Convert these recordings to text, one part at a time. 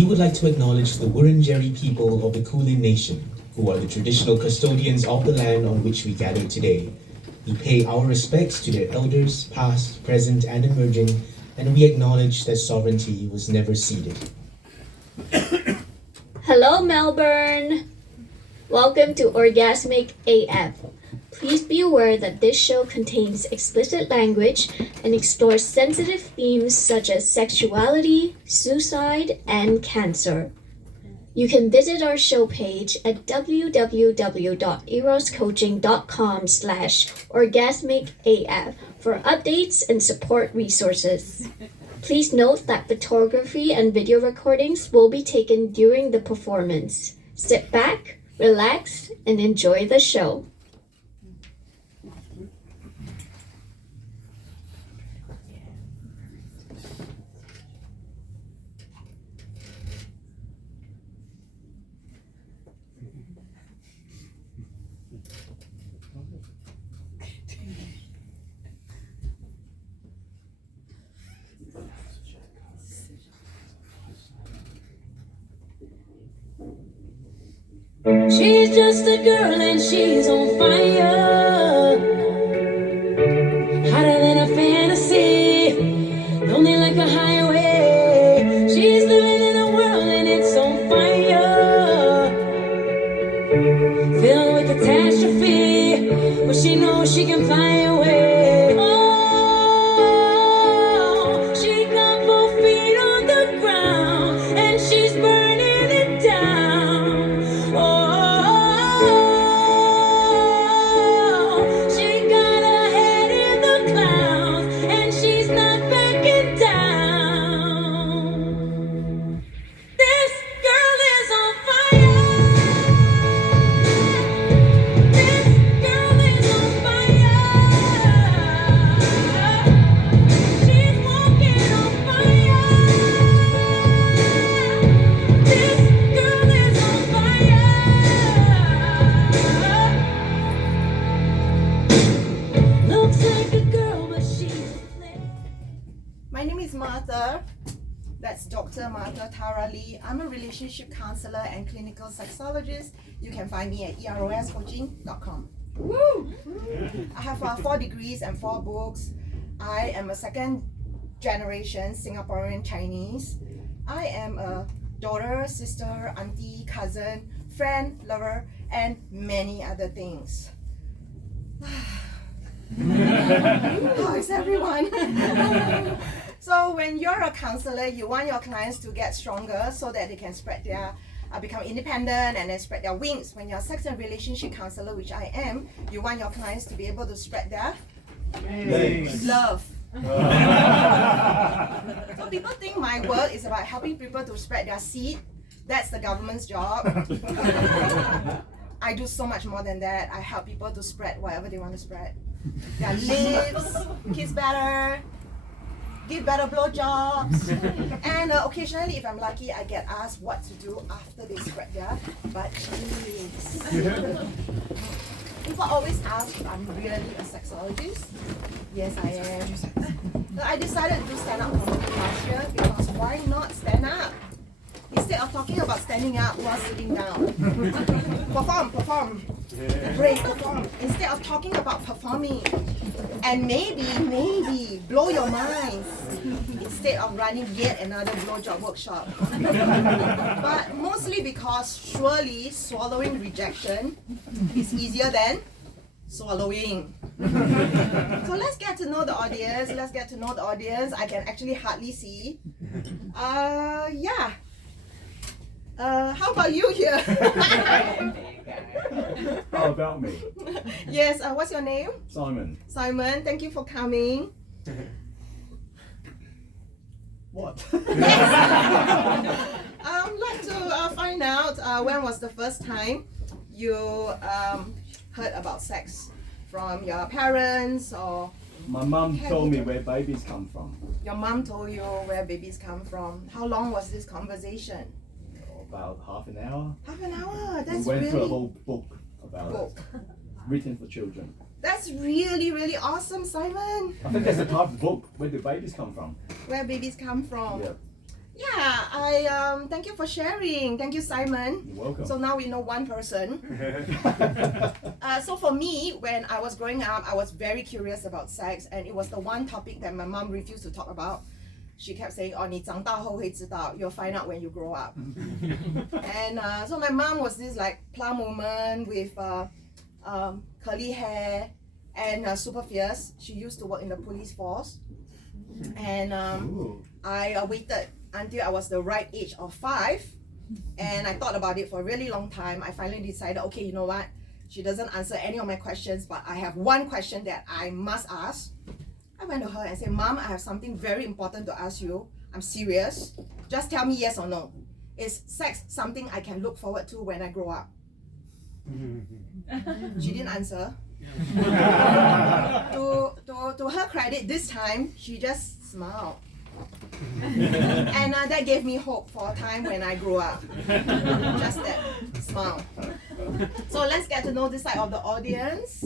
we would like to acknowledge the Wurundjeri people of the Kulin Nation, who are the traditional custodians of the land on which we gather today. We pay our respects to their elders, past, present, and emerging, and we acknowledge that sovereignty was never ceded. Hello, Melbourne! Welcome to Orgasmic AF. Please be aware that this show contains explicit language and explores sensitive themes such as sexuality, suicide, and cancer. You can visit our show page at www.eroscoaching.com/orgasmicaf for updates and support resources. Please note that photography and video recordings will be taken during the performance. Sit back, relax, and enjoy the show. She's just a girl and she's on fire, hotter than a fantasy, lonely like a highway. She's living in a world and it's on fire, filled with catastrophe, but she knows she can fly away. Oh, she got 4 feet on the ground and she's burning it down. My name is Martha. That's Dr. Martha Tara Lee. I'm a relationship counselor and clinical sexologist. You can find me at eroscoaching.com. Woo! I have 4 degrees and 4 books. I am a second generation Singaporean Chinese. I am a daughter, sister, auntie, cousin, friend, lover, and many other things. How is everyone? So when you're a counselor, you want your clients to get stronger so that they can spread their, become independent and then spread their wings. When you're a sex and relationship counselor, which I am, you want your clients to be able to spread their love. So people think my work is about helping people to spread their seed. That's the government's job. I do so much more than that. I help people to spread whatever they want to spread. Their lips, kiss better, give better blowjobs, and occasionally, if I'm lucky, I get asked what to do after they spread their butt cheeks. People always ask if I'm really a sexologist. Yes, I am. So I decided to do stand-up comedy last year because why not stand up? Instead of talking about standing up while sitting down. Perform. Break, perform. Instead of talking about performing. And maybe, blow your minds. Instead of running yet another blowjob workshop. But mostly because surely swallowing rejection is easier than swallowing. So let's get to know the audience. I can actually hardly see. Yeah. How about you here? How about me? Yes, what's your name? Simon. Simon, thank you for coming. What? Yes. I'd like to find out when was the first time you heard about sex from your parents or My mum told me where babies come from. your mom told you where babies come from. How long was this conversation? About half an hour. Half an hour. That's We went through a really whole book about it, written for children. That's really awesome, Simon. I think that's the type of book. Where do babies come from? Where babies come from. Yeah. Yeah, I thank you for sharing. Thank you, Simon. You're welcome. So now we know one person. So for me, when I was growing up, I was very curious about sex, and it was the one topic that my mom refused to talk about. She kept saying, "Oh, 你长大后会知道, you'll find out when you grow up." And so my mom was this like plump woman with curly hair and super fierce. She used to work in the police force, and I waited until I was the right age of 5, and I thought about it for a really long time. I finally decided, okay, you know what? She doesn't answer any of my questions, but I have one question that I must ask. I went to her and said, "Mom, I have something very important to ask you. I'm serious. Just tell me yes or no. Is sex something I can look forward to when I grow up?" She didn't answer. To her credit, this time she just smiled. And that gave me hope for a time when I grew up. Just that smile. So let's get to know this side of the audience.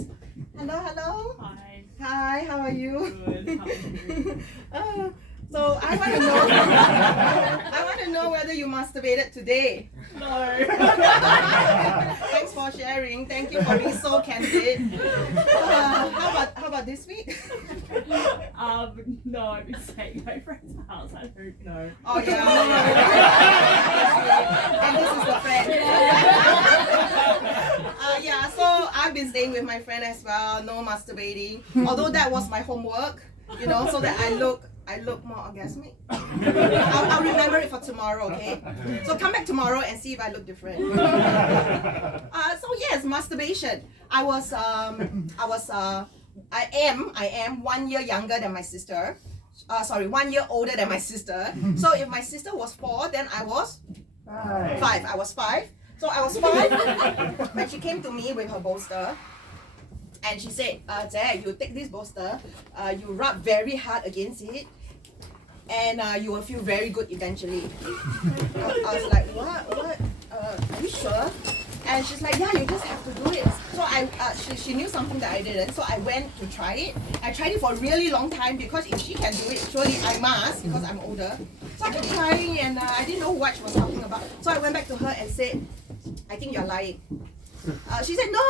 Hello, hello. Hi. Hi, how are you? Good. How are you? So I want to know whether you masturbated today. No. Thanks for sharing. Thank you for being so candid. How about this week? No, I've been staying at my friend's house. I don't know. Oh yeah. And this is the friend. Yeah, so I've been staying with my friend as well. No masturbating. Although that was my homework, you know, so that I look more orgasmic. I'll remember it for tomorrow, okay? So come back tomorrow and see if I look different. So yes, masturbation. I am 1 year younger than my sister. 1 year older than my sister. So if my sister was 4, then I was 5. I was 5. So I was 5 when she came to me with her bolster. And she said, "Jay, you take this bolster, you rub very hard against it, and you will feel very good eventually." I was like, what? Are you sure? And she's like, "Yeah, you just have to do it." So she knew something that I didn't. So I went to try it. I tried it for a really long time because if she can do it, surely I must because I'm older. So I kept trying and I didn't know what she was talking about. So I went back to her and said, "I think you're lying." She said, No,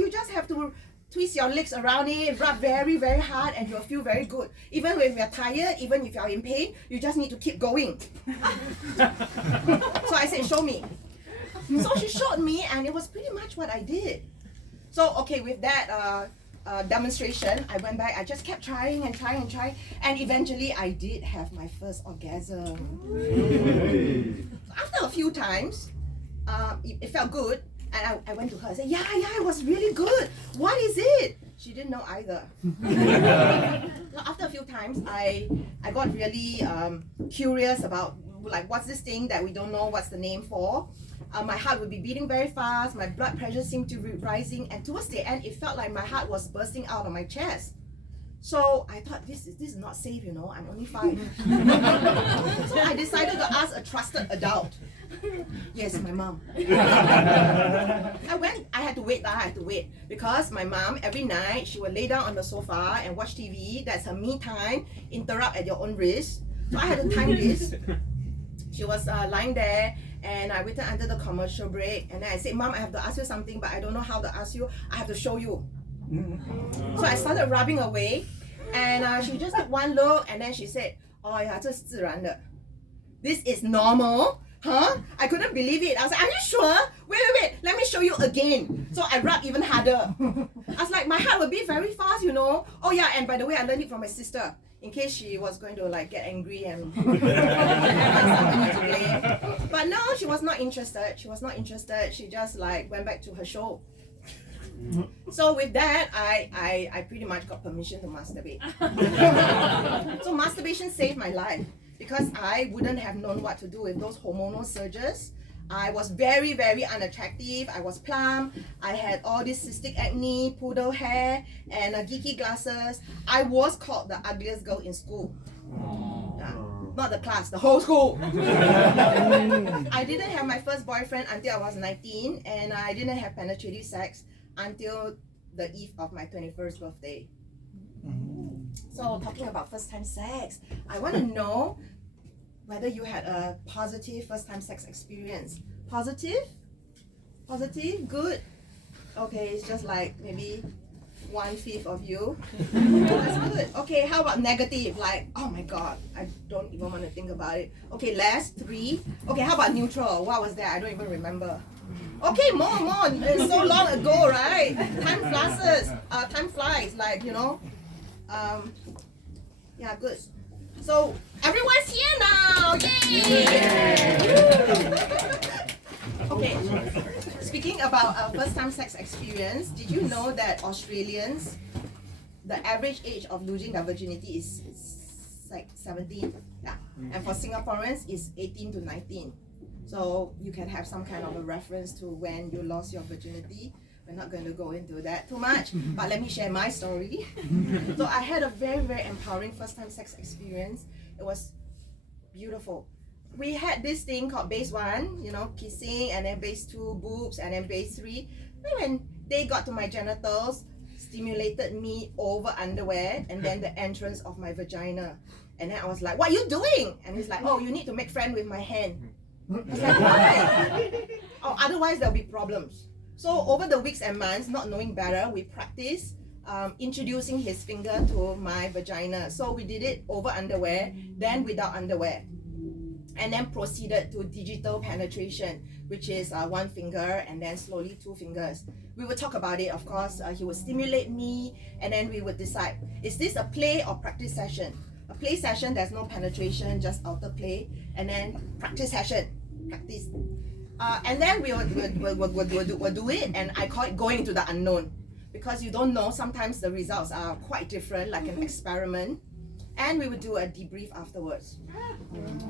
you just have to twist your legs around it, rub very, very hard, and you'll feel very good. Even when you're tired, even if you're in pain, you just need to keep going. So I said, "Show me." So she showed me, and it was pretty much what I did. So, okay, with that demonstration, I went back, I just kept trying, and eventually I did have my first orgasm. After a few times, it felt good. And I went to her and said, yeah, it was really good. What is it? She didn't know either. So after a few times, I got really curious about like what's this thing that we don't know what's the name for. My heart would be beating very fast. My blood pressure seemed to be rising. And towards the end, it felt like my heart was bursting out of my chest. So I thought, this is not safe, you know, I'm only 5. So I decided to ask a trusted adult. Yes, my mom. I had to wait because my mom, every night, she would lay down on the sofa and watch TV. That's her me time, interrupt at your own risk. So I had to time this. She was lying there and I waited until the commercial break. And then I said, "Mom, I have to ask you something, but I don't know how to ask you. I have to show you." So I started rubbing away, and she just took one look, and then she said, "Oh yeah, 这是自然的. This is normal." Huh? I couldn't believe it. I was like, "Are you sure? Wait, let me show you again." So I rubbed even harder. I was like, my heart would beat very fast, you know. Oh yeah, and by the way, I learned it from my sister in case she was going to like get angry and somebody to blame. But no, she was not interested. She just like went back to her show. So with that, I pretty much got permission to masturbate. So masturbation saved my life because I wouldn't have known what to do with those hormonal surges. I was very, very unattractive. I was plump. I had all this cystic acne, poodle hair, and geeky glasses. I was called the ugliest girl in school. Not the class, the whole school. I didn't have my first boyfriend until I was 19, and I didn't have penetrative sex until the eve of my 21st birthday. So talking about first time sex, I want to know whether you had a positive first time sex experience. Positive? Positive? Good? Okay, it's just like maybe 1/5 of you. That's good. Okay, how about negative? Like, oh my god, I don't even want to think about it. Okay, less, 3. Okay, how about neutral? What was that? I don't even remember. Okay, more. It's so long ago, right? Time flies, like, you know. Yeah, good. So everyone's here now. Yay! Okay. Speaking about first time sex experience, did you know that Australians, the average age of losing their virginity is like 17? Yeah. And for Singaporeans is 18 to 19. So you can have some kind of a reference to when you lost your virginity. We're not going to go into that too much, but let me share my story. So I had a very, very empowering first time sex experience. It was beautiful. We had this thing called base 1, you know, kissing, and then base 2, boobs, and then base 3. When they got to my genitals, stimulated me over underwear, and then the entrance of my vagina. And then I was like, what are you doing? And he's like, oh, you need to make friend with my hand. I was like, why? Oh, otherwise there'll be problems. So over the weeks and months, not knowing better, we practiced introducing his finger to my vagina. So we did it over underwear, then without underwear. And then proceeded to digital penetration, which is 1 finger and then slowly 2 fingers. We would talk about it, of course. He would stimulate me, and then we would decide, is this a play or practice session? A play session, there's no penetration, just outer play, and then practice session, practice. And then we'll do it, and I call it going into the unknown, because you don't know, sometimes the results are quite different, like an experiment. And we would do a debrief afterwards.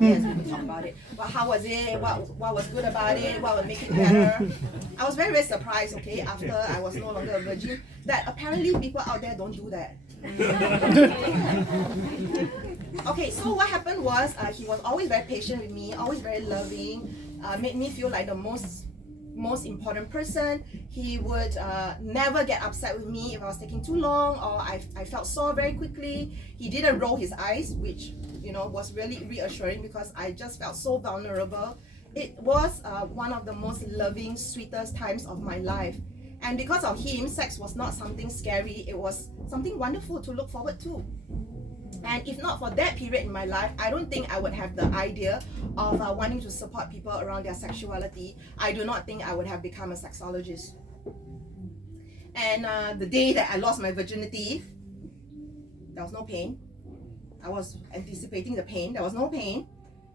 Yes, we would talk about it. Well, how was it? What was good about it? What would make it better? I was very, very surprised, okay, after I was no longer a virgin, that apparently people out there don't do that. Okay, so what happened was, he was always very patient with me, always very loving, made me feel like the most important person. He would never get upset with me if I was taking too long or I felt sore very quickly. He didn't roll his eyes, which, you know, was really reassuring because I just felt so vulnerable. It was one of the most loving, sweetest times of my life. And because of him, sex was not something scary, it was something wonderful to look forward to. And if not for that period in my life, I don't think I would have the idea of wanting to support people around their sexuality. I do not think I would have become a sexologist. And the day that I lost my virginity, there was no pain. I was anticipating the pain. There was no pain.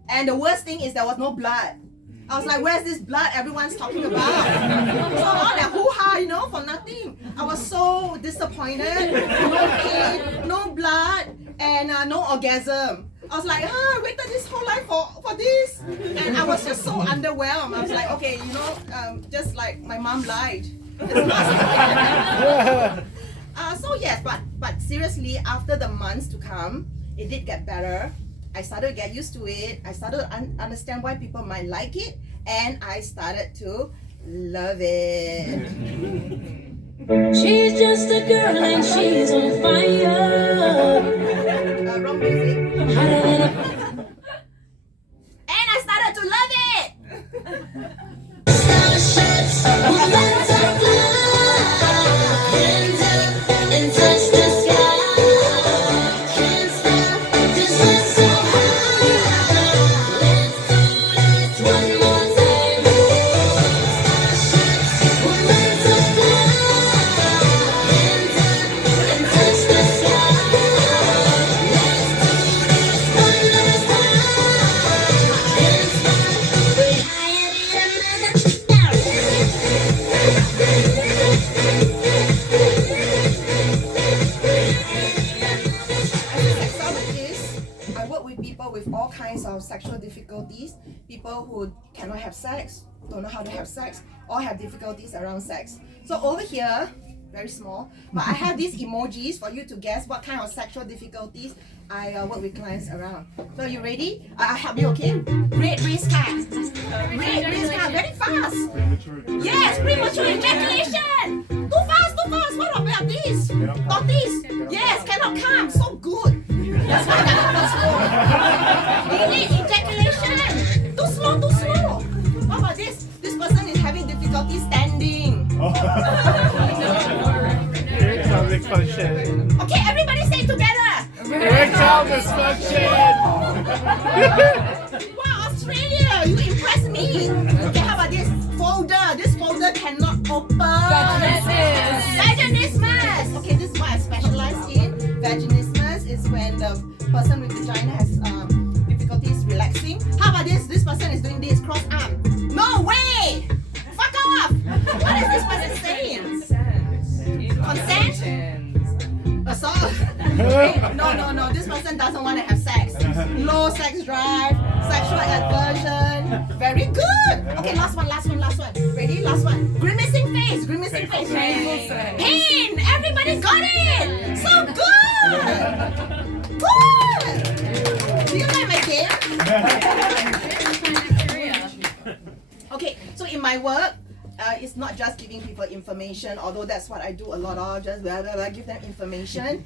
And the worst thing is there was no blood. I was like, where's this blood everyone's talking about? So all that hoo-ha, you know, for nothing. I was so disappointed. No pain, no blood, and no orgasm. I was like, I waited this whole life for this. And I was just so underwhelmed. I was like, okay, you know, just like my mom lied. So yes, but seriously, after the months to come, it did get better. I started to get used to it. I started to understand why people might like it, and I started to love it. She's just a girl and she's on fire. Wrong music. Hotter than a And I started to love it. starships. We're meant to fly. Hands up and touch the sky. Can't stop 'cause we're so high. Let's do this one more time. Starships. We're meant to fly. Hands up and touch the sky. Let's do this one last time. Can't stop. We're higher than a Sexologist, I work with people with all kinds of sexual difficulties, people who cannot have sex, don't know how to have sex, or have difficulties around sex. So over here, very small, but I have these emojis for you to guess what kind of sexual difficulties I work with clients around. So you ready? I'll help you, okay? Red race car. Red race car, very fast. Yes, premature ejaculation. Too fast. What about this? Not this. Yes, cannot come. So good. That's why I got the first score. Delayed ejaculation. dysfunction. Okay, everybody say it together. Erectile dysfunction. Wow, Australia, you impress me. Okay, how about this folder? This folder cannot open. Vaginismus. Okay, this is what I specialize in. Vaginismus is when the person with vagina has difficulties relaxing. How about this? This person is doing this cross arm. No way! Fuck off! What is this person saying? Consent? Assault? No. This person doesn't want to have sex. Low sex drive, sexual aversion. Very good. Okay, last one. Ready? Last one. Grimacing face. Pain. Everybody got it. So good. Good. Do you like my game? Okay, so in my work, it's not just giving people information, although that's what I do a lot of, just blah, blah, blah, give them information.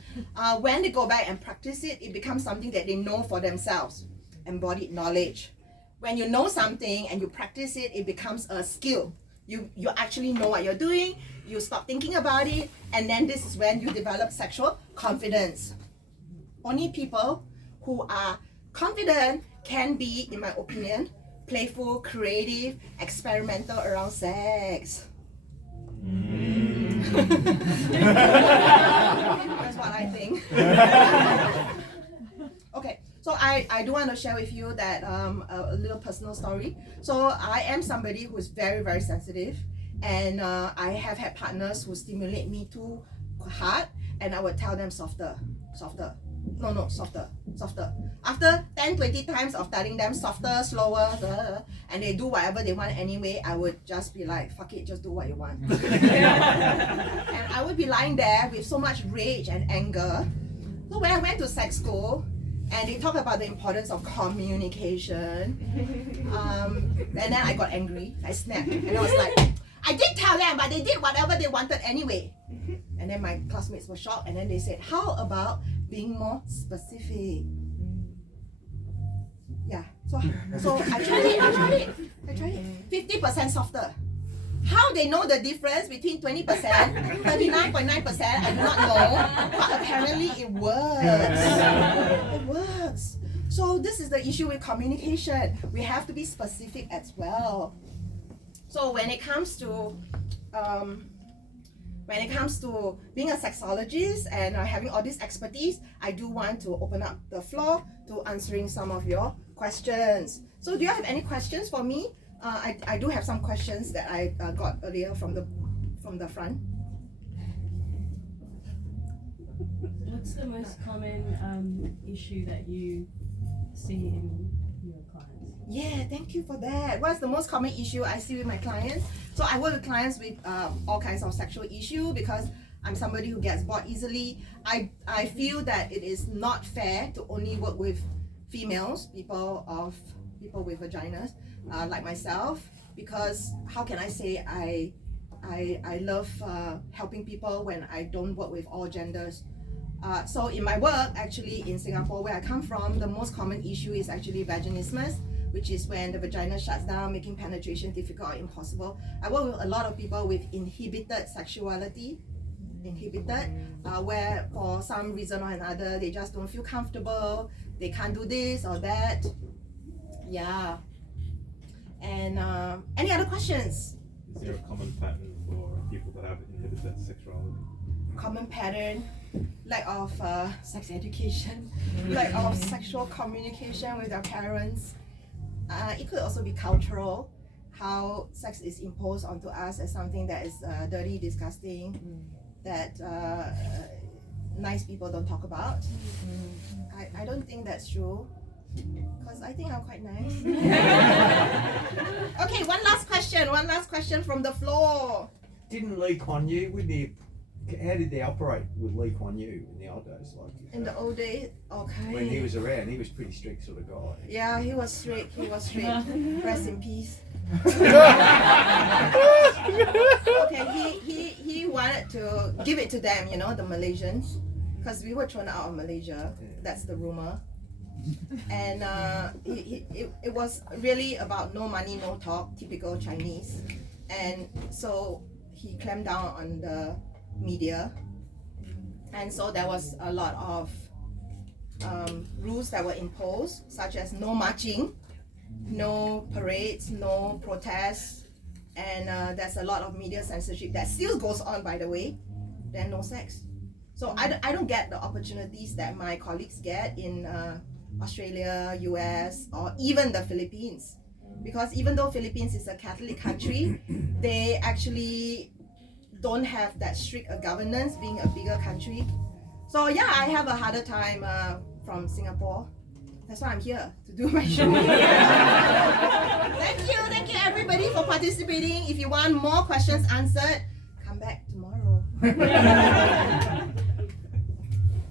When they go back and practice it, it becomes something that they know for themselves, embodied knowledge. When you know something and you practice it, it becomes a skill. You actually know what you're doing, you stop thinking about it, and then this is when you develop sexual confidence. Only people who are confident can be, in my opinion, playful, creative, experimental around sex. That's what I think. Okay, so I do want to share with you that a little personal story. So I am somebody who is very, very sensitive, and I have had partners who stimulate me too hard, and I would tell them softer. Softer. After 10-20 times of telling them softer, slower, and they do whatever they want anyway, I would just be like, fuck it, just do what you want. And I would be lying there with so much rage and anger. So when I went to sex school, and they talk about the importance of communication, and then I got angry, I snapped, and I was like, I did tell them, but they did whatever they wanted anyway. And then my classmates were shocked, and then they said, how about being more specific? Yeah, so I tried it. 50% softer. How they know the difference between 20%, 39.9%, I do not know, but apparently it works. It works. So this is the issue with communication. We have to be specific as well. So when it comes to being a sexologist and having all this expertise, I do want to open up the floor to answering some of your questions. So do you have any questions for me? I do have some questions that I got earlier from the front. What's the most common issue that you see in your clients? Yeah, thank you for that. What's the most common issue I see with my clients? So I work with clients with all kinds of sexual issue because I'm somebody who gets bored easily. I feel that it is not fair to only work with females, people with vaginas, like myself, because how can I say I love helping people when I don't work with all genders. So in my work, actually in Singapore, where I come from, the most common issue is actually vaginismus, which is when the vagina shuts down, making penetration difficult or impossible. I work with a lot of people with inhibited sexuality, where for some reason or another, they just don't feel comfortable, they can't do this or that. Yeah. And any other questions? Is there a common pattern for people that have inhibited sexuality? Common pattern, lack of sex education, lack of sexual communication with their parents. It could also be cultural, how sex is imposed onto us as something that is dirty, disgusting, that nice people don't talk about. I don't think that's true, because I think I'm quite nice. Okay, one last question from the floor. Didn't Lee Kuan Yew, how did they operate with Lee Kuan Yew in the old days? In the old days, okay. When he was around, he was a pretty strict sort of guy. Yeah, he was strict. Rest in peace. Okay, he wanted to give it to them, the Malaysians, because we were thrown out of Malaysia. That's the rumor. And it was really about no money, no talk, typical Chinese. And so he clamped down on the media, And so there was a lot of rules that were imposed, such as no marching, no parades, no protests, and there's a lot of media censorship that still goes on, by the way. Then no sex. So I don't get the opportunities that my colleagues get in Australia, US, or even the Philippines. Because even though Philippines is a Catholic country, they actually don't have that strict a governance, being a bigger country. So yeah, I have a harder time from Singapore. That's why I'm here, to do my show. Thank you everybody for participating. If you want more questions answered, come back tomorrow.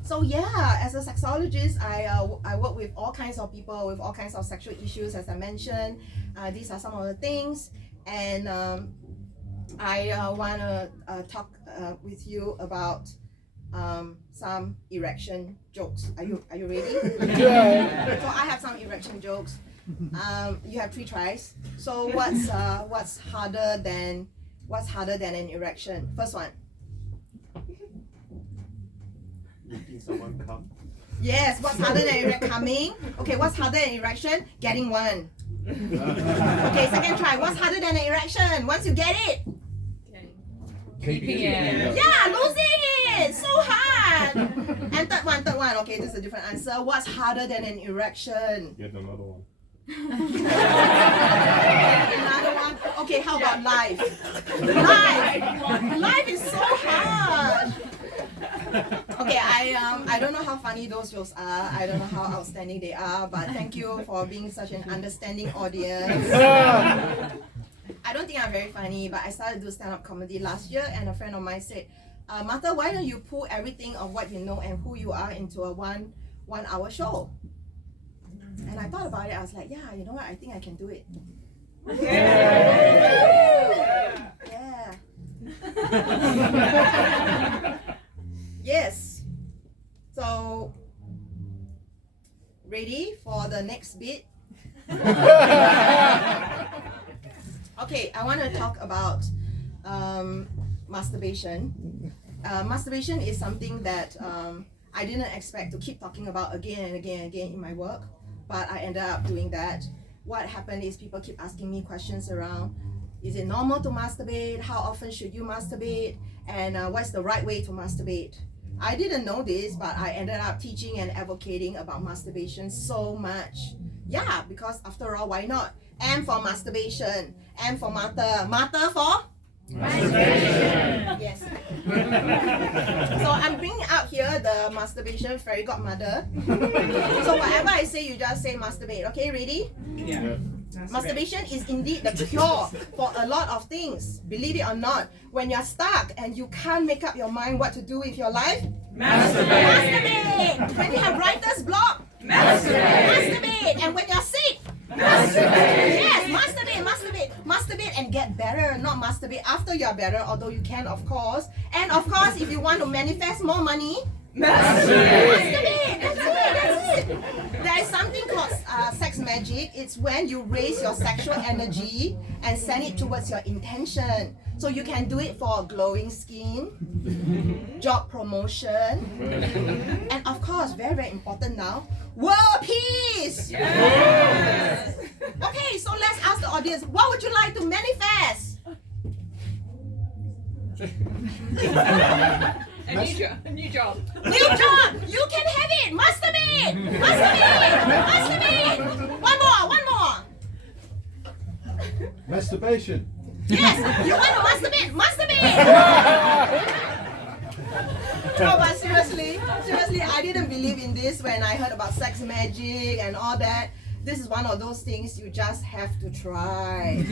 So yeah, as a sexologist, I work with all kinds of people with all kinds of sexual issues, as I mentioned. These are some of the things, and I want to talk with you about some erection jokes. Are you ready? Yeah. So I have some erection jokes. You have 3 tries. So what's harder than an erection? First one. Making someone come. Yes, what's harder than coming? Okay, what's harder than erection? Getting one. Okay, second try. What's harder than an erection? Once you get it? Keeping it. Yeah, losing it! So hard! And third one. Okay, this is a different answer. What's harder than an erection? Get another one. Another one? Okay, how about life? Life is so hard! Okay, I don't know how funny those jokes are. I don't know how outstanding they are, but thank you for being such an understanding audience. I don't think I'm very funny, but I started to do stand-up comedy last year, and a friend of mine said, Martha, why don't you pull everything of what you know and who you are into a one-hour show? And I thought about it. I was like, yeah, you know what? I think I can do it. Yeah. Yes. So, ready for the next bit? Okay, I want to talk about masturbation. Masturbation is something that I didn't expect to keep talking about again and again and again in my work, but I ended up doing that. What happened is people keep asking me questions around, is it normal to masturbate? How often should you masturbate? And what's the right way to masturbate? I didn't know this, but I ended up teaching and advocating about masturbation so much. Yeah, because after all, why not? M for masturbation, M for Martha. Martha for? Masturbation. Yes. So I'm bringing out here the masturbation fairy godmother. So whatever I say, you just say masturbate. Okay, ready? Yeah. Masturbation is indeed the cure for a lot of things. Believe it or not, when you're stuck and you can't make up your mind what to do with your life, masturbate. Masturbate. When you have writer's block, masturbate. Masturbate. And when you're sick, masturbate. Yes, masturbate, masturbate, masturbate and get better. Not masturbate after you're better, although you can, of course. And of course, if you want to manifest more money, masturbate. Masturbate. That's it. There is something called sex magic. It's when you raise your sexual energy and send it towards your intention. So you can do it for glowing skin, job promotion, and of course, very, very important now, world peace. Yes. Okay, so let's ask the audience, what would you like to manifest? A new job. New job! You can have it! Masturbate! Masturbate! Masturbate! One more! Masturbation. Yes! You want to masturbate? Masturbate! No, but seriously, I didn't believe in this when I heard about sex magic and all that. This is one of those things you just have to try.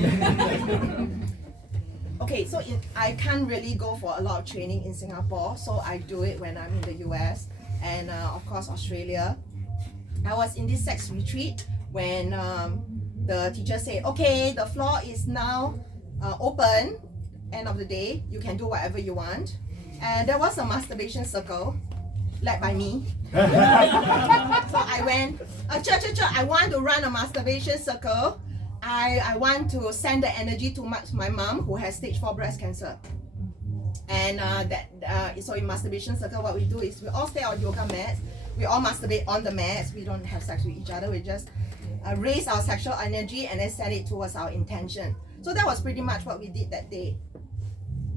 Okay, so I can't really go for a lot of training in Singapore, so I do it when I'm in the US and of course Australia. I was in this sex retreat when the teacher said, okay, the floor is now open, end of the day, you can do whatever you want. And there was a masturbation circle led by me. So I went, I want to run a masturbation circle. I want to send the energy to my mom who has stage 4 breast cancer. And so in masturbation circle, what we do is we all stay on yoga mats. We all masturbate on the mats. We don't have sex with each other. We just raise our sexual energy and then send it towards our intention. So that was pretty much what we did that day.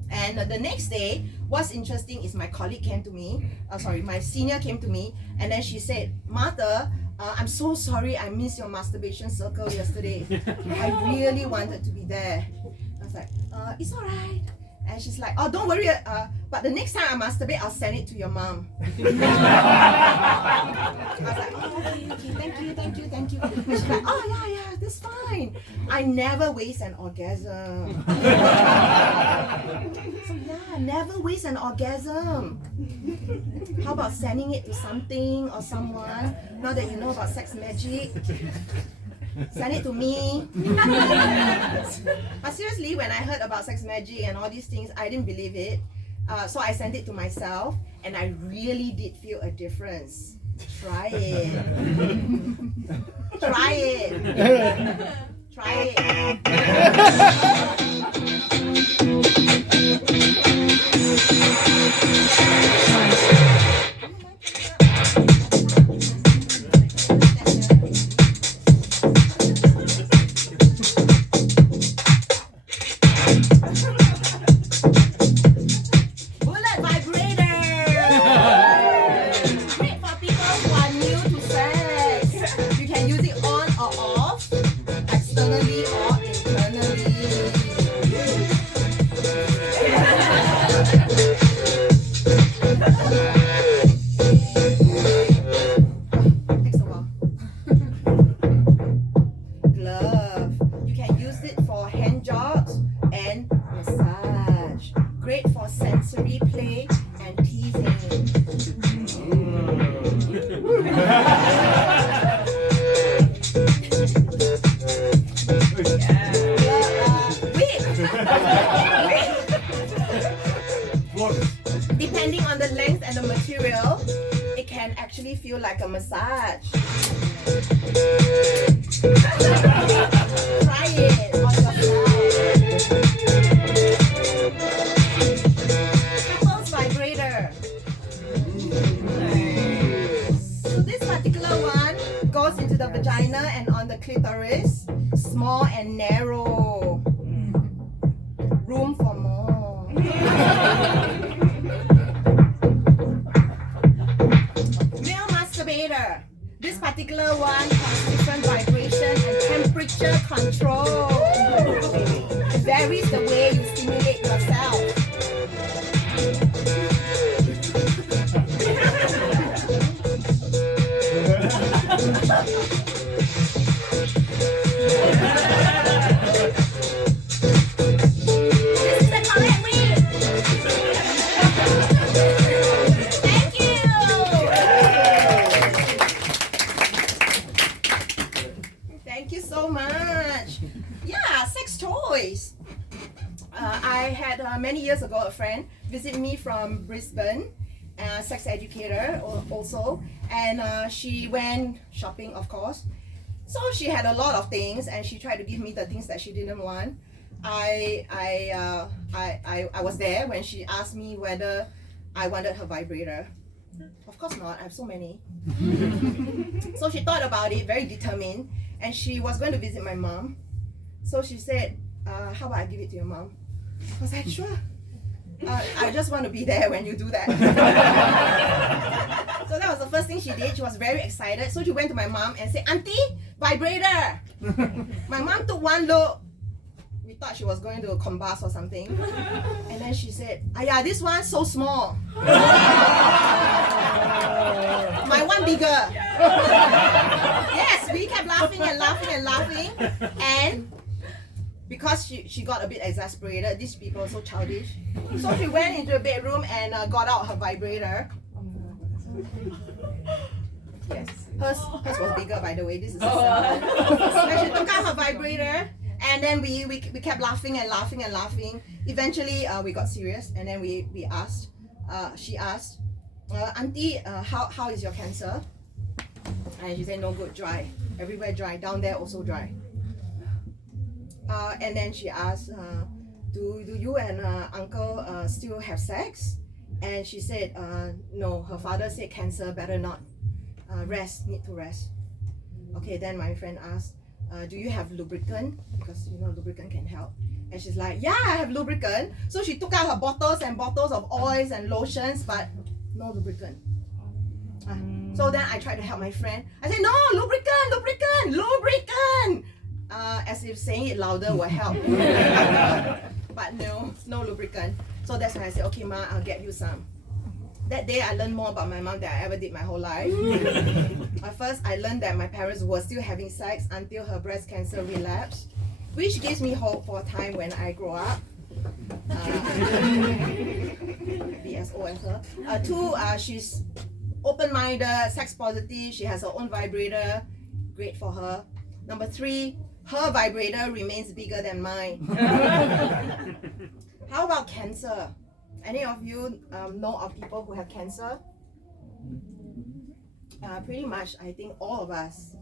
And the next day, what's interesting is my colleague came to me, my senior came to me, and then she said, Martha, I'm so sorry I missed your masturbation circle yesterday. I really wanted to be there. I was like, it's all right. And she's like, oh, don't worry, but the next time I masturbate, I'll send it to your mom. I was like, oh, okay, thank you. She's like, oh, yeah, that's fine. I never waste an orgasm. So yeah, never waste an orgasm. How about sending it to something or someone? Now that you know about sex magic, send it to me. But seriously, when I heard about sex magic and all these things, I didn't believe it. So I sent it to myself, and I really did feel a difference. Try it. Try it. Try it. Depending on the length and the material, it can actually feel like a massage. Try it on yourself. Couples vibrator. So this particular one goes into the vagina and on the clitoris, small and narrow. Room for more. Male masturbator. This particular one has different vibration and temperature control. It varies the way you stimulate yourself. I had many years ago a friend visit me from Brisbane, sex educator also, and she went shopping, of course. So she had a lot of things, and she tried to give me the things that she didn't want. I was there when she asked me whether I wanted her vibrator. Of course not, I have so many. So she thought about it, very determined, and she was going to visit my mom. So she said, how about I give it to your mom? I was like, sure. I just want to be there when you do that. So that was the first thing she did. She was very excited. So she went to my mom and said, Auntie, vibrator. My mom took one look. We thought she was going to combust or something. And then she said, yeah, this one's so small. My one bigger. Yes, we kept laughing and laughing and laughing. And because she got a bit exasperated, these people are so childish. So she went into the bedroom and got out her vibrator. Yes, hers was bigger, by the way. This is a and she took out her vibrator, and then we kept laughing and laughing and laughing. Eventually, we got serious, and then we asked. She asked, Auntie, how is your cancer? And she said, no good, dry. Everywhere dry. Down there also dry. And then she asked, do you and uncle still have sex? And she said, no, her father said cancer, better not. Rest, need to rest. Okay, then my friend asked, do you have lubricant? Because you know lubricant can help. And she's like, yeah, I have lubricant. So she took out her bottles and bottles of oils and lotions, but no lubricant. So then I tried to help my friend. I said, no, lubricant. As if saying it louder will help. But no lubricant. So that's when I said, okay, Ma, I'll get you some. That day I learned more about my mom than I ever did my whole life. First, I learned that my parents were still having sex until her breast cancer relapsed, which gives me hope for a time when I grow up. Be as old as her. Two, she's open-minded, sex positive, she has her own vibrator, great for her. Number three, her vibrator remains bigger than mine. How about cancer? Any of you know of people who have cancer? Pretty much, I think all of us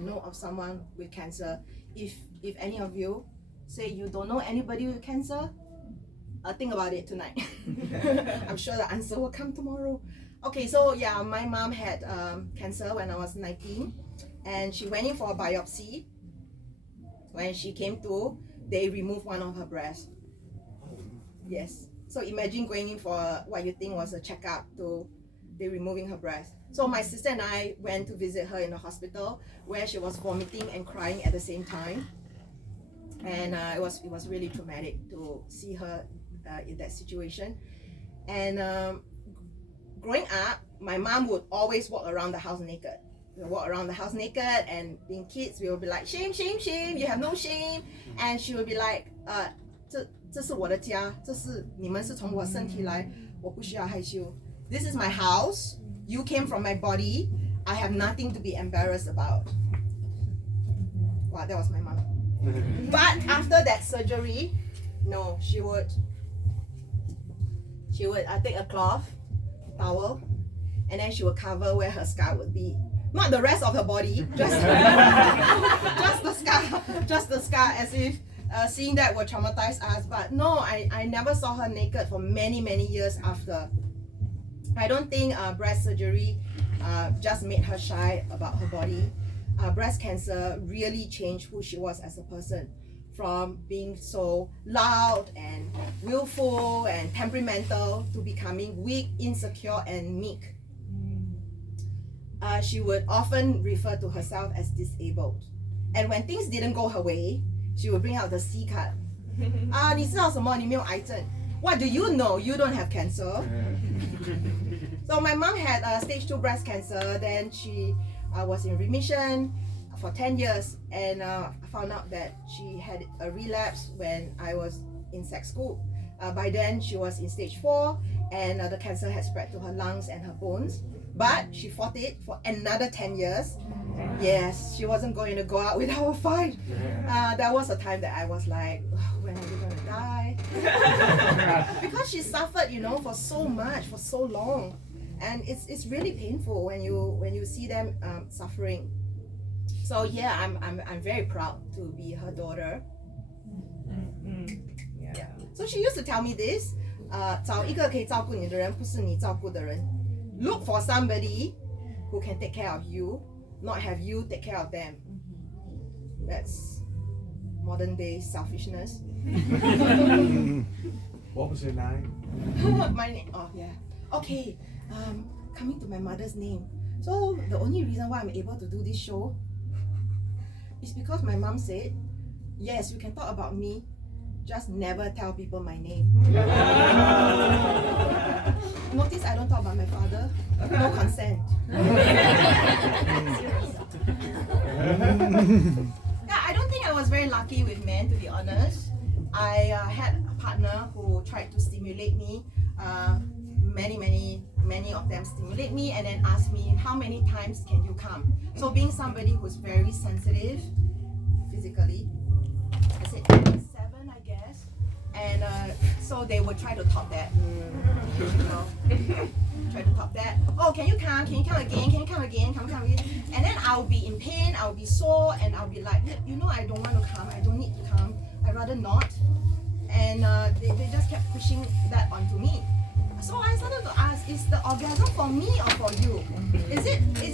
know of someone with cancer. If any of you say you don't know anybody with cancer, think about it tonight. I'm sure the answer will come tomorrow. Okay, so yeah, my mom had cancer when I was 19, and she went in for a biopsy. When she came to, they removed one of her breasts. Yes. So imagine going in for what you think was a checkup to they removing her breast. So my sister and I went to visit her in the hospital where she was vomiting and crying at the same time. And it was really traumatic to see her in that situation. And growing up, my mom would always walk around the house naked. We'll walk around the house naked, and being kids, we will be like, shame, shame, shame, you have no shame. And she would be like, 这是我的家，你们是从我身体来，我不需要害羞。This is my house. You came from my body. I have nothing to be embarrassed about. Wow, that was my mom. But after that surgery, no, she would take a cloth, towel, and then she would cover where her scar would be. Not the rest of her body, just the scar, as if seeing that would traumatize us. But no, I never saw her naked for many years after. I don't think breast surgery just made her shy about her body. Breast cancer really changed who she was as a person, from being so loud and willful and temperamental to becoming weak, insecure, and meek. She would often refer to herself as disabled. And when things didn't go her way, she would bring out the C card. 你知道什么？你没有癌症。What do you know? You don't have cancer. So my mom had stage 2 breast cancer. Then she was in remission for 10 years, and I found out that she had a relapse when I was in sex school. By then she was in stage 4, and the cancer had spread to her lungs and her bones. But she fought it for another 10 years. Yes, she wasn't going to go out without a fight. There was a time that I was like, when are you going to die? Because she suffered, for so much, for so long. And it's really painful when you see them suffering. So yeah, I'm very proud to be her daughter. Yeah. So she used to tell me this, 找一个可以照顾你的人，不是你照顾的人。Look for somebody who can take care of you, not have you take care of them. That's modern day selfishness. What was her name? My name, oh yeah. Okay, coming to my mother's name. So the only reason why I'm able to do this show is because my mom said, yes, you can talk about me, just never tell people my name. Notice I don't talk about my father. No consent. Yeah, I don't think I was very lucky with men, to be honest. I had a partner who tried to stimulate me. Many of them stimulate me and then ask me, how many times can you come? So being somebody who's very sensitive physically, I said 7, I guess. And so they would try to top that. Try to top that. Oh, can you come? Can you come again? Can you come again? Come again? And then I'll be in pain, I'll be sore, and I'll be like, I don't want to come, I don't need to come, I'd rather not. and they just kept pushing that onto me. So I started to ask, is the orgasm for me or for you? Is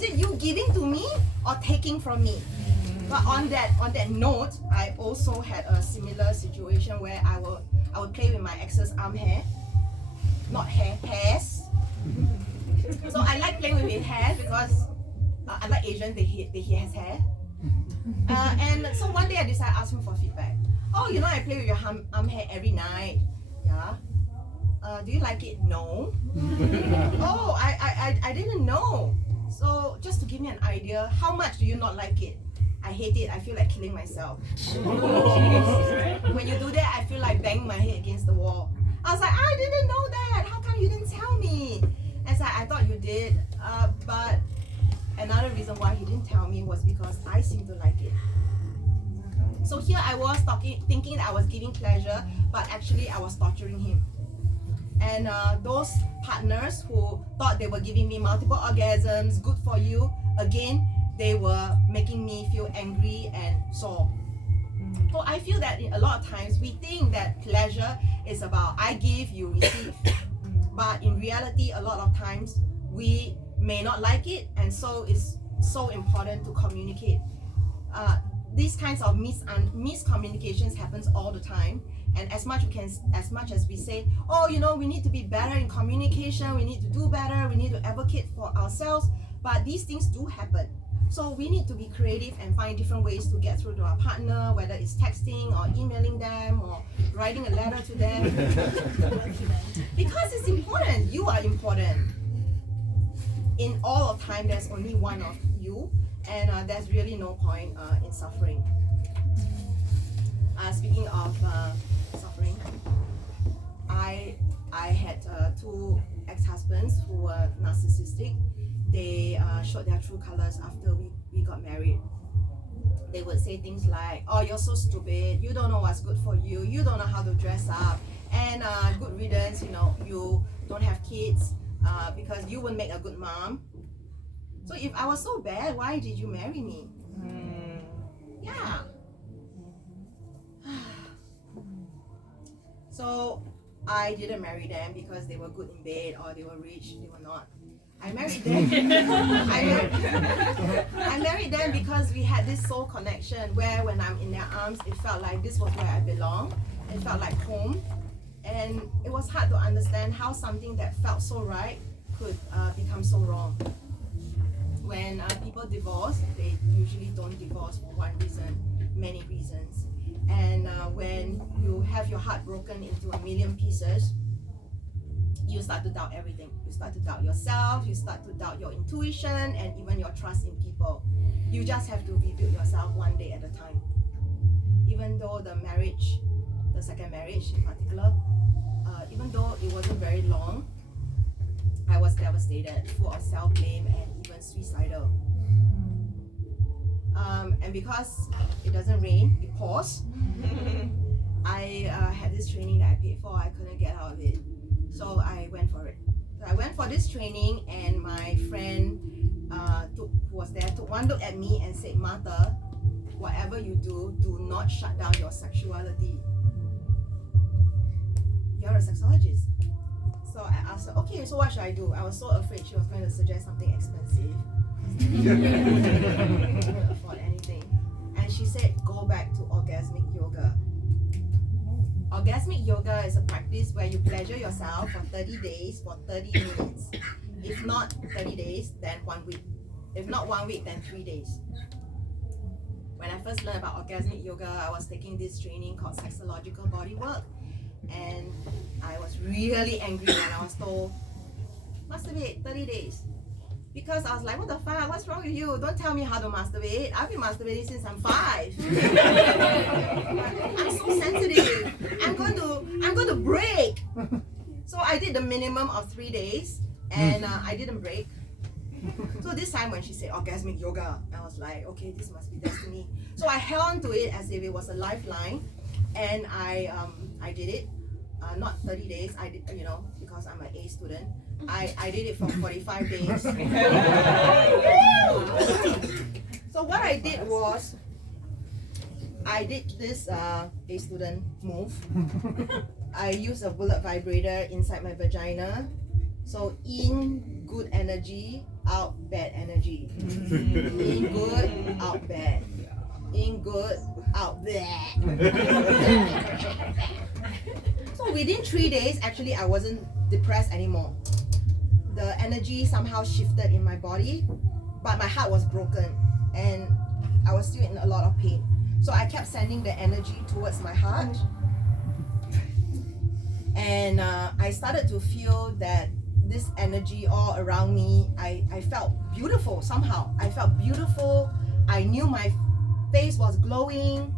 it you giving to me or taking from me? But on that note, I also had a similar situation where I would play with my ex's arm hair, not hairs. So I like playing with his hair because I like Asian, he has hair. And so one day I decided to ask him for feedback. Oh, you know, I play with your arm hair every night. Yeah. Do you like it? No. Oh, I didn't know. So just to give me an idea, how much do you not like it? I hate it. I feel like killing myself. When you do that, I feel like banging my head against the wall. I was like, I didn't know that. How come you didn't tell me? And so I thought you did. But another reason why he didn't tell me was because I seem to like it. So here I was thinking I was giving pleasure, but actually I was torturing him. And those partners who thought they were giving me multiple orgasms, good for you, again, they were making me feel angry and sore. So I feel that a lot of times we think that pleasure is about I give, you receive. But in reality, a lot of times we may not like it, and so it's so important to communicate. These kinds of miscommunications happens all the time, and as much as we say, oh, you know, we need to be better in communication, we need to do better, we need to advocate for ourselves, but these things do happen. So we need to be creative and find different ways to get through to our partner, whether it's texting or emailing them or writing a letter to them. Because it's important. You are important. In all of time, there's only one of you, and there's really no point in suffering. Speaking of suffering, I had two ex-husbands who were narcissistic. They showed their true colors after we got married. They would say things like, oh, you're so stupid, you don't know what's good for you, you don't know how to dress up, and good riddance, you know, you don't have kids because you wouldn't make a good mom. So if I was so bad, why did you marry me? Yeah. So I didn't marry them because they were good in bed or they were rich. They were not. I married them. I married them because we had this soul connection where when I'm in their arms, it felt like this was where I belong. It felt like home. And it was hard to understand how something that felt so right could become so wrong. When people divorce, they usually don't divorce for one reason, many reasons. And when you have your heart broken into a million pieces, you start to doubt everything. You start to doubt yourself, you start to doubt your intuition, and even your trust in people. You just have to rebuild yourself one day at a time. Even though the marriage, the second marriage in particular, even though it wasn't very long, I was devastated, full of self-blame and even suicidal. And because it doesn't rain, it pours. I had this training that I paid for, I couldn't get out of it. So I went for it. So I went for this training, and my friend who was there took one look at me and said, Martha, whatever you do, do not shut down your sexuality. You're a sexologist. So I asked her, okay, so what should I do? I was so afraid she was going to suggest something expensive. I couldn't afford anything. And she said, go back to orgasmic yoga. Orgasmic yoga is a practice where you pleasure yourself for 30 days for 30 minutes. If not 30 days, then 1 week. If not 1 week, then 3 days. When I first learned about orgasmic yoga, I was taking this training called sexological bodywork. And I was really angry when I was told, masturbate 30 days. Because I was like, what the fuck? What's wrong with you? Don't tell me how to masturbate. I've been masturbating since I'm 5. I'm so sensitive. I'm going to break. So I did the minimum of 3 days, and I didn't break. So this time when she said orgasmic yoga, I was like, okay, this must be destiny. So I held on to it as if it was a lifeline, and I did it. Not 30 days. I did, you know, because I'm an A student. I did it for 45 days. So what I did was, I did this A student move. I use a bullet vibrator inside my vagina. So in good energy, out bad energy. In good, out bad. In good, out bad. So within 3 days, actually I wasn't depressed anymore. The energy somehow shifted in my body, but my heart was broken and I was still in a lot of pain. So I kept sending the energy towards my heart. And I started to feel that this energy all around me, I felt beautiful somehow. I felt beautiful. I knew my face was glowing.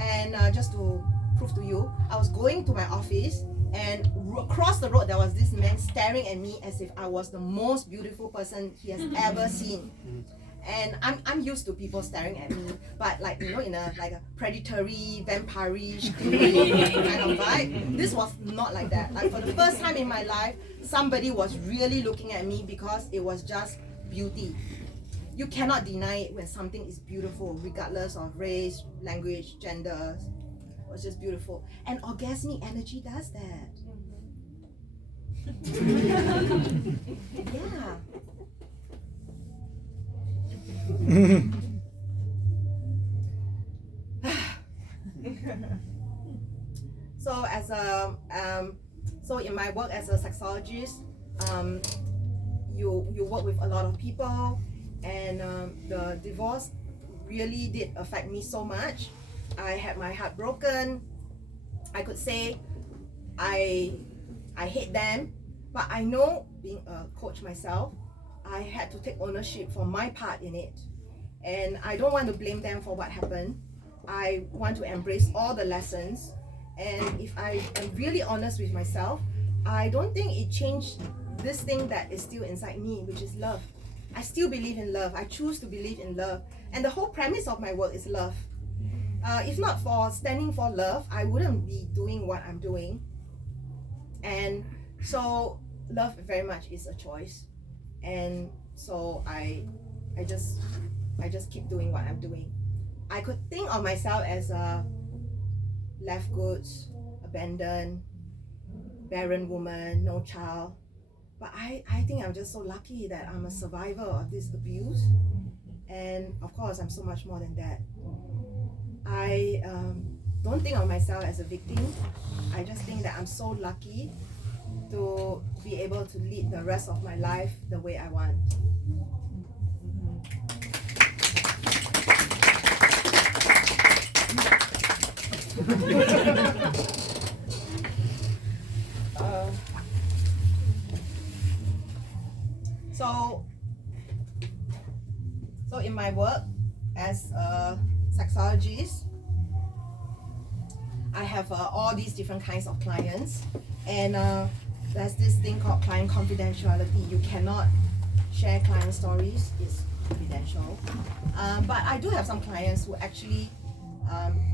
And just to prove to you, I was going to my office and across the road there was this man staring at me as if I was the most beautiful person he has ever seen. And I'm used to people staring at me, but like, you know, in a like a predatory, vampirish, creepy kind of vibe. This was not like that. Like for the first time in my life, somebody was really looking at me because it was just beauty. You cannot deny it when something is beautiful, regardless of race, language, gender. It was just beautiful. And orgasmic energy does that. Yeah. So as a so in my work as a sexologist, you work with a lot of people, and the divorce really did affect me so much. I had my heart broken. I could say I hate them, but I know, being a coach myself, I had to take ownership for my part in it. And I don't want to blame them for what happened. I want to embrace all the lessons. And if I am really honest with myself, I don't think it changed this thing that is still inside me, which is love. I still believe in love. I choose to believe in love. And the whole premise of my work is love. If not for standing for love, I wouldn't be doing what I'm doing. And so love very much is a choice. And so I just keep doing what I'm doing. I could think of myself as a left goods, abandoned, barren woman, no child. But I think I'm just so lucky that I'm a survivor of this abuse. And of course, I'm so much more than that. I don't think of myself as a victim. I just think that I'm so lucky to be able to lead the rest of my life the way I want. So in my work as a sexologist, I have all these different kinds of clients, and there's this thing called client confidentiality. You cannot share client stories, it's confidential. But I do have some clients who actually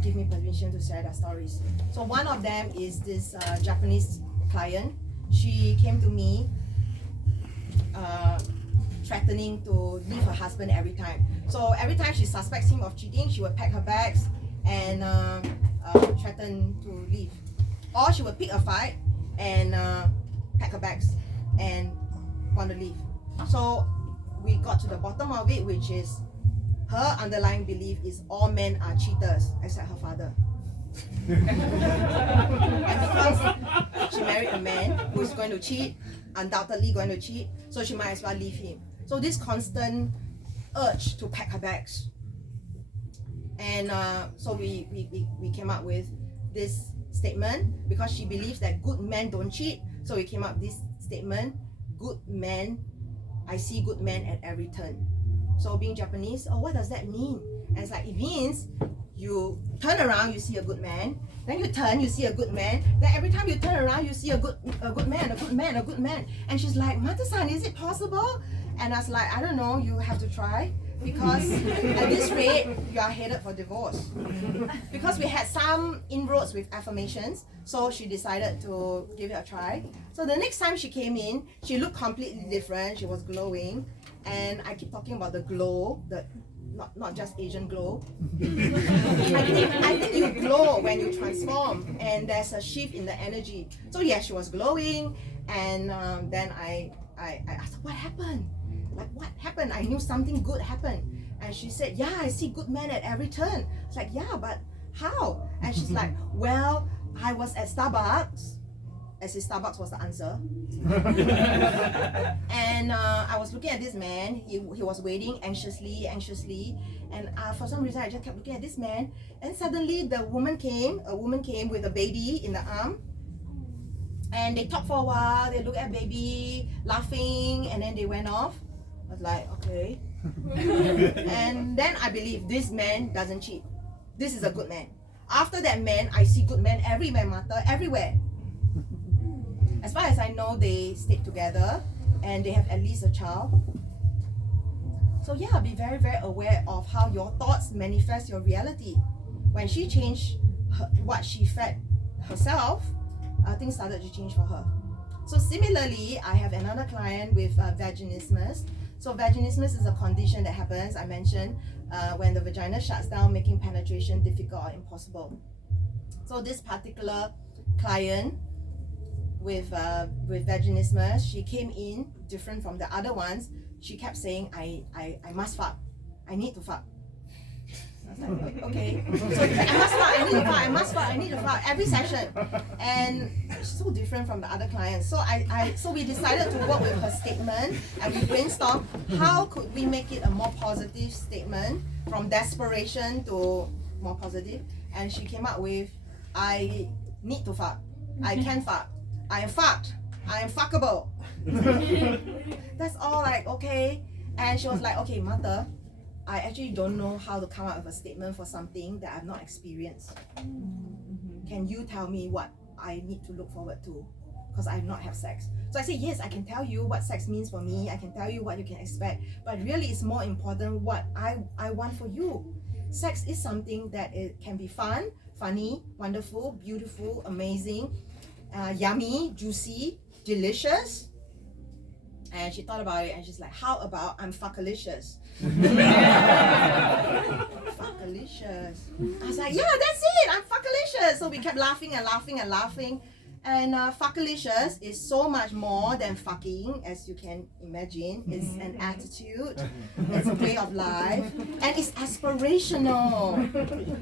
give me permission to share their stories. So one of them is this Japanese client. She came to me threatening to leave her husband every time. So every time she suspects him of cheating, she would pack her bags and threaten to leave. Or she would pick a fight and pack her bags and want to leave. So we got to the bottom of it, which is her underlying belief is all men are cheaters except her father. And because she married a man who is going to cheat, undoubtedly going to cheat, so she might as well leave him. So this constant urge to pack her bags. And so we came up with this statement because she believes that good men don't cheat. So we came up with this statement, good men, I see good men at every turn. So being Japanese, oh, what does that mean? And it's like, it means you turn around, you see a good man, then you turn, you see a good man, then every time you turn around, you see a good man. And she's like, Mata-san, is it possible? And I was like, I don't know, you have to try, because at this rate, you are headed for divorce. Because we had some inroads with affirmations, so she decided to give it a try. So the next time she came in, she looked completely different, she was glowing, and I keep talking about the glow, not just Asian glow. I think you glow when you transform, and there's a shift in the energy. So yeah, she was glowing, and then I asked her, what happened? Like, what happened? I knew something good happened. And she said, yeah, I see good men at every turn. It's like, yeah, but how? And she's like, well, I was at Starbucks. As if Starbucks was the answer. And I was looking at this man. He was waiting anxiously. And for some reason, I just kept looking at this man. And suddenly, a woman came with a baby in the arm. And they talked for a while. They looked at baby, laughing, and then they went off. I was like, okay. And then I believe this man doesn't cheat. This is a good man. After that man, I see good men everywhere, Mata, everywhere. As far as I know, they stayed together and they have at least a child. So yeah, be very, very aware of how your thoughts manifest your reality. When she changed what she fed herself, things started to change for her. So similarly, I have another client with vaginismus. So vaginismus is a condition that happens, I mentioned, when the vagina shuts down, making penetration difficult or impossible. So this particular client with vaginismus, she came in different from the other ones. She kept saying, I must fuck. I need to fuck. I was like, okay. So I must fuck, I need to fuck every session. And it's so different from the other clients. So so we decided to work with her statement, and we brainstormed how could we make it a more positive statement from desperation to more positive. And she came up with, I need to fuck. I can fuck. I am fucked. I am fuckable. That's all, like, okay. And she was like, okay, Mata, I actually don't know how to come up with a statement for something that I've not experienced. Can you tell me what I need to look forward to? Because I've not had sex. So I said, yes, I can tell you what sex means for me. I can tell you what you can expect. But really, it's more important what I want for you. Sex is something that it can be fun, funny, wonderful, beautiful, amazing, yummy, juicy, delicious. And she thought about it and she's like, how about I'm fuckalicious? Fuckalicious. I was like, yeah, that's it, I'm fuckalicious. So we kept laughing and laughing and laughing. And fuckalicious is so much more than fucking, as you can imagine. It's an attitude, it's a way of life, and it's aspirational.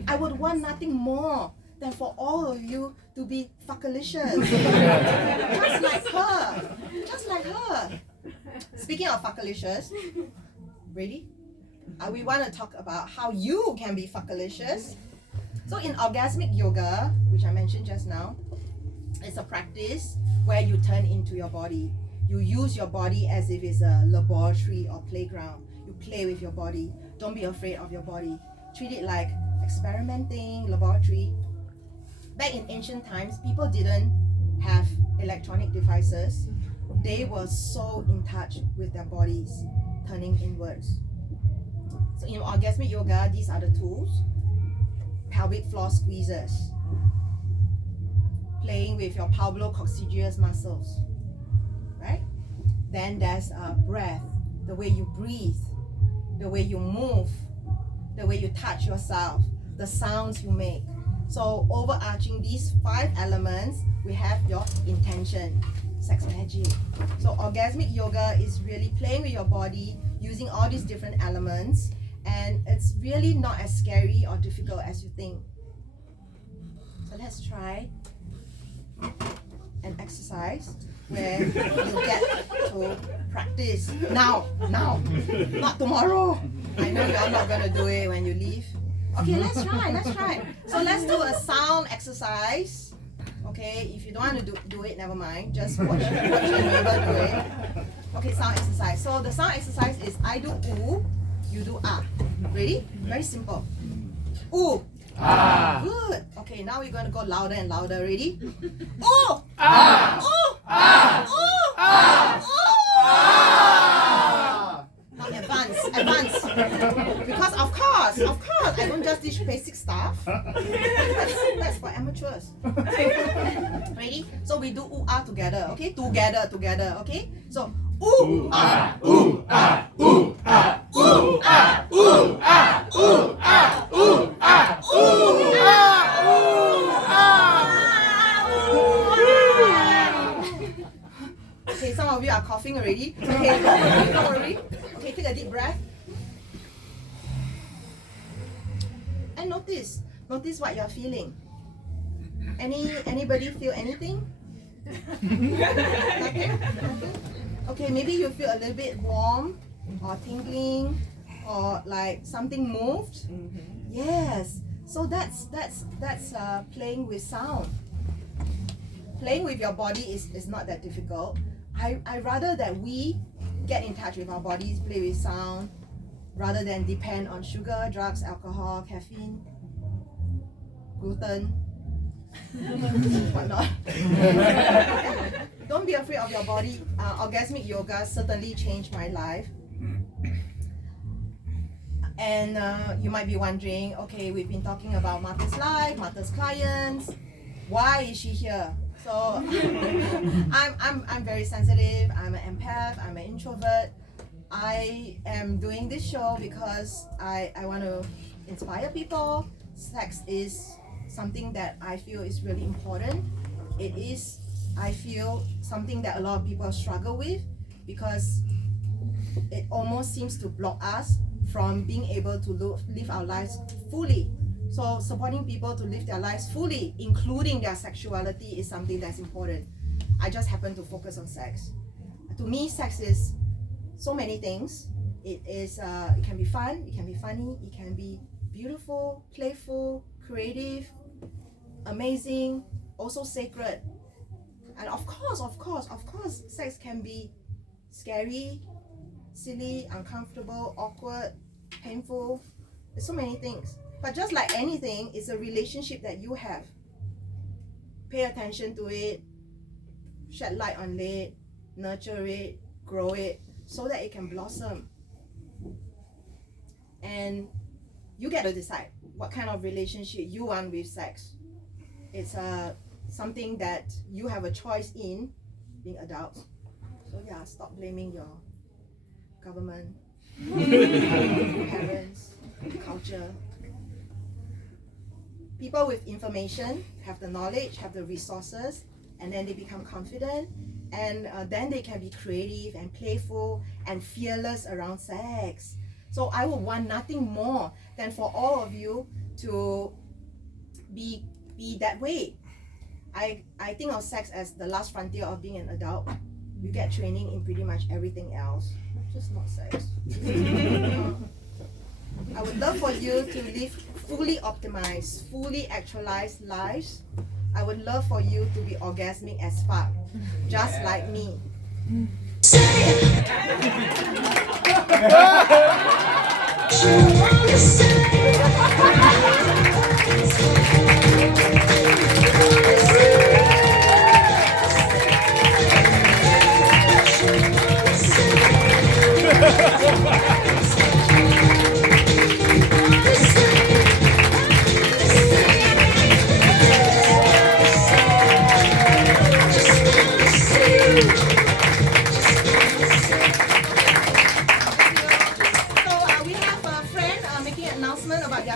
I would want nothing more than for all of you to be fuckalicious. Just like her. Just like her. Speaking of fuckalicious, ready? We want to talk about how you can be fuckalicious. So in orgasmic yoga, which I mentioned just now, it's a practice where you turn into your body. You use your body as if it's a laboratory or playground. You play with your body. Don't be afraid of your body. Treat it like experimenting, laboratory. Back in ancient times, people didn't have electronic devices. They were so in touch with their bodies, turning inwards. So in orgasmic yoga, these are the tools. Pelvic floor squeezes. Playing with your pubiococcygeus muscles, right? Then there's breath, the way you breathe, the way you move, the way you touch yourself, the sounds you make. So overarching these 5 elements, we have your intention, sex magic. So orgasmic yoga is really playing with your body, using all these different elements, and it's really not as scary or difficult as you think. So let's try an exercise where you get to practice now, not tomorrow. I know you're not gonna do it when you leave. Okay, let's try. So let's do a sound exercise. Okay, if you don't want to do it, never mind. Just watch your neighbor do it. Okay, sound exercise. So the sound exercise is I do ooh, you do ah. Ready? Very simple. Ooh. Ah. Good. Okay, now we're going to go louder and louder. Ready? Ooh. Ah. Ooh. Ah. Ooh. Ah. Ooh. Ah. Now advance. Because of course, I don't just teach basic stuff. That's for amateurs. Ready? So we do ooh ah together. Okay, together. Okay. So Ooh, ah, ooh, ah, ooh, ah, ooh, ah, ooh, ah, ooh, ah, ooh, ah, ooh, ah. Okay, some of you are coughing already. Okay, don't worry. Okay, take a deep breath. And notice what you're feeling. Anybody feel anything? Nothing? Okay, maybe you feel a little bit warm or tingling or like something moved. Yes. So that's playing with sound. Playing with your body is not that difficult. I rather that we get in touch with our bodies, play with sound, rather than depend on sugar, drugs, alcohol, caffeine, gluten, whatnot. Don't be afraid of your body. Orgasmic yoga certainly changed my life. And you might be wondering, okay, we've been talking about Martha's life, Martha's clients. Why is she here? So I'm very sensitive. I'm an empath. I'm an introvert. I am doing this show because I want to inspire people. Sex is something that I feel is really important. It is, I feel, something that a lot of people struggle with because it almost seems to block us from being able to live our lives fully. So supporting people to live their lives fully, including their sexuality, is something that's important. I just happen to focus on sex. To me, sex is so many things. It can be fun, it can be funny, it can be beautiful, playful, creative, amazing, also sacred. And of course, sex can be scary, silly, uncomfortable, awkward, painful. There's so many things. But just like anything, it's a relationship that you have. Pay attention to it, shed light on it, nurture it, grow it, so that it can blossom. And you get to decide what kind of relationship you want with sex. It's something that you have a choice in, being adults. So yeah, stop blaming your government, parents, culture. People with information have the knowledge, have the resources, and then they become confident, and then they can be creative and playful and fearless around sex. So I would want nothing more than for all of you to be that way. I think of sex as the last frontier of being an adult. You get training in pretty much everything else, just not sex. I would love for you to live fully optimized, fully actualized lives. I would love for you to be orgasmic as fuck, just like me.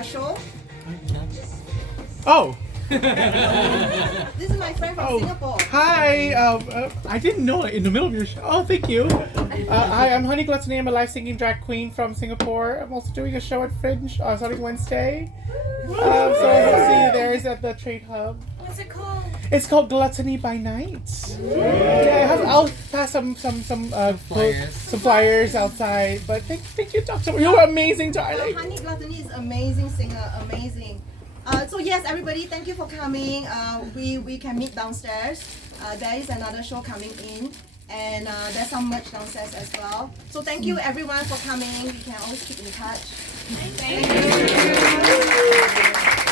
Show. Oh. This is my friend from Singapore. Hi. I didn't know it in the middle of your show. Oh, thank you. Hi, I'm Honey Gluttony. I'm a live singing drag queen from Singapore. I'm also doing a show at Fringe starting Wednesday. So I'll see you there. It's at the Trade Hub. What's it called? It's called Gluttony by Night. Yeah, I'll pass some flyers outside. But thank you, Doctor. You're amazing, darling. Honey Gluttony is amazing singer, amazing. So yes, everybody, thank you for coming. We can meet downstairs. There is another show coming in, and there's some merch downstairs as well. So thank you everyone for coming. We can always keep in touch. Thank you.